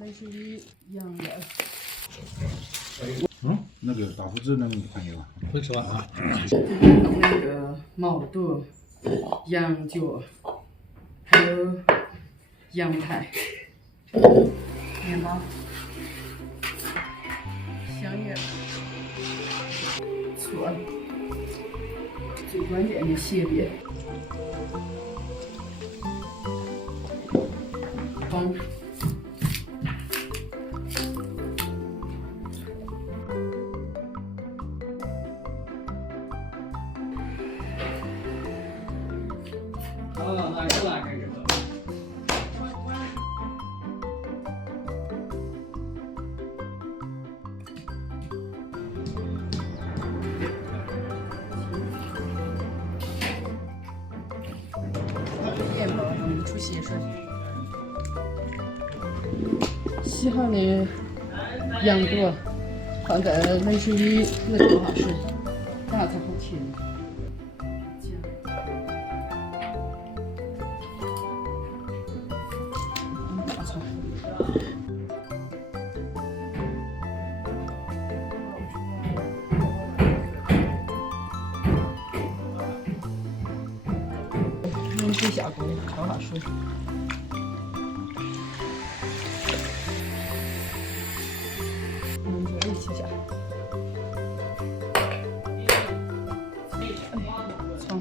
类似于羊眼。那个大胡子能看见吧？会吃完啊。弄那个毛肚、羊脚，还有羊排、面包、香叶、蒜，最关键的蟹叶、葱。面包弄出血水。洗好的羊肚放在类似于那个哈是，然后才好切。大葱。用水下锅焯下水。这一起下。葱。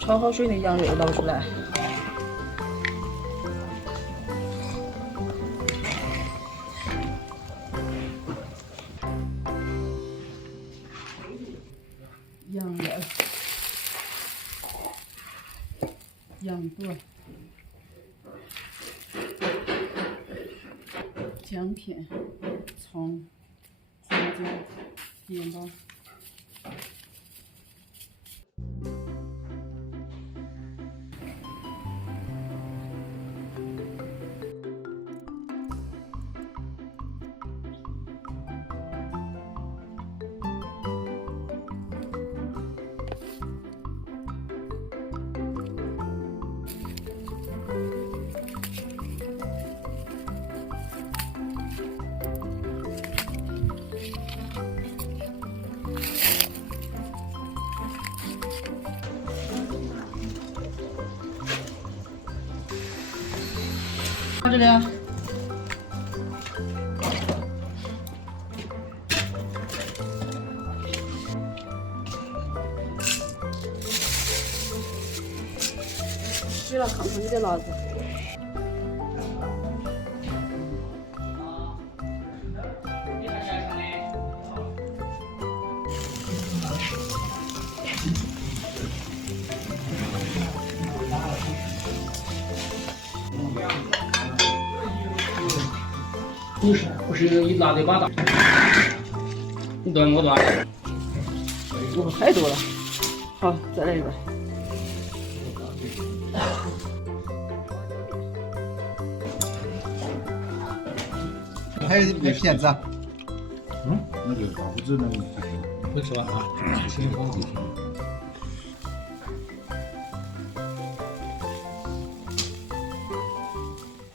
焯好水的羊肉捞出来，羊眼、羊肚、姜片、葱、花椒、面包。这里啊，洗了看看你的辣子。不是一辣的把大，你端我端。太多了，好，再来一个。还有那片子啊。那个大胡子能看见吧？会吃完啊。吃好几天。